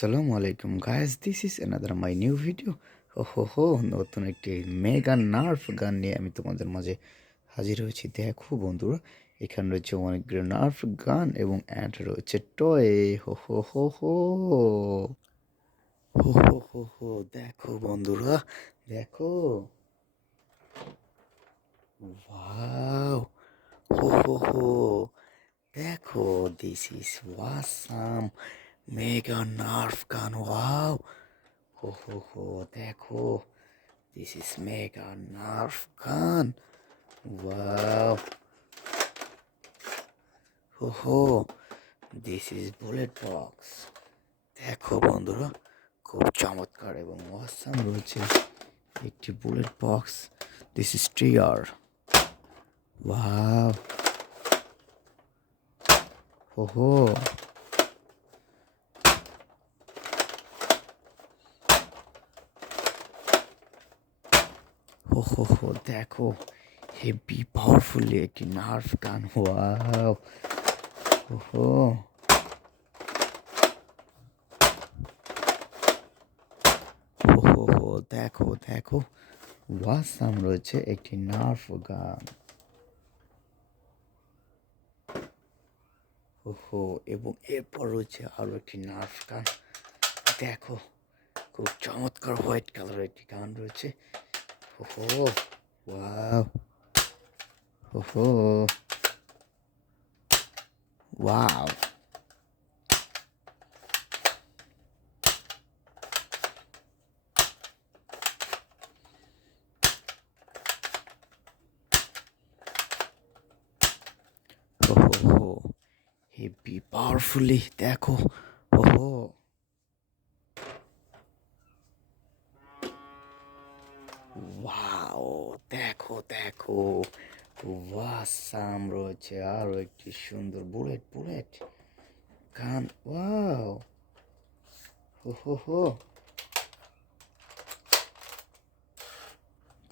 Assalamu alaikum guys, this is another my new video. নতুন একটি mega nerve গান নিয়ে আমি তোমাদের মাঝে হাজির হয়েছি। দেখো বন্ধুরা, এখানে রয়েছে অনেকগুলো নার্ভ গান এবং অ্যাড রয়েছে টয়। হো হো হো হো হো হো হো হো দেখো বন্ধুরা, দেখো, ওয়াও, হো হো হো দেখো, this is awesome mega nerve গান। ওয়াও, ho, দেখো, this is mega nerf gun. Wow. Ho, this is bullet box. দেখো বন্ধুরা, খুব চমৎকার এবং অসাম রয়েছে একটি bullet box. This is trigger. Wow, হো হো দেখো, হেভি পাওয়ারফুলি একটি নার্ভ গান। ওয়াও, হো দেখো দেখো, ওয়াসাম রয়েছে একটি নার্ভ গান। এবং এরপর রয়েছে আরো একটি নার্ভ গান। দেখো, খুব চমৎকার হোয়াইট কালারের একটি গান রয়েছে। ওয়াও, ওয়াও, হেভি পাওয়ারফুলি দেখো। ওয়াও, দেখো দেখো, ওয়াসাম রয়েছে আরো একটি সুন্দর বুলেট গান। ওয়াও, হো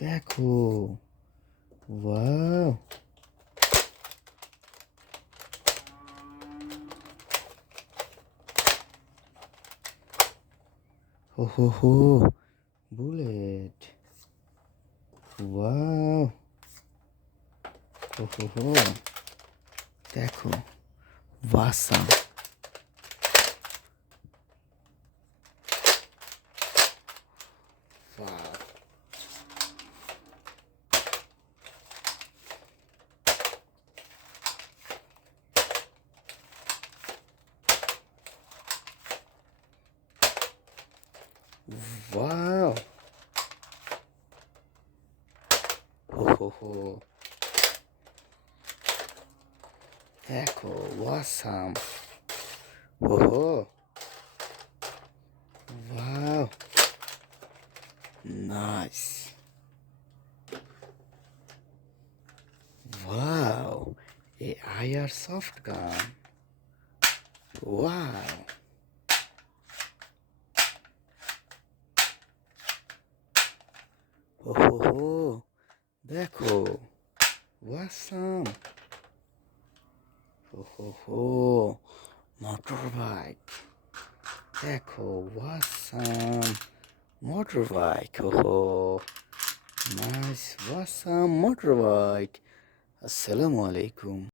দেখো, ওয়াও, হো বুলেট। ওয়াও, হো দেখো, awesome. Wow. Ho. Echo, awesome. Wow. Nice. Wow. A Airsoft gun. Wow. দেখো, awesome. Motorbike. দেখো, awesome motorbike. Nice, awesome motorbike. Assalamu alaikum.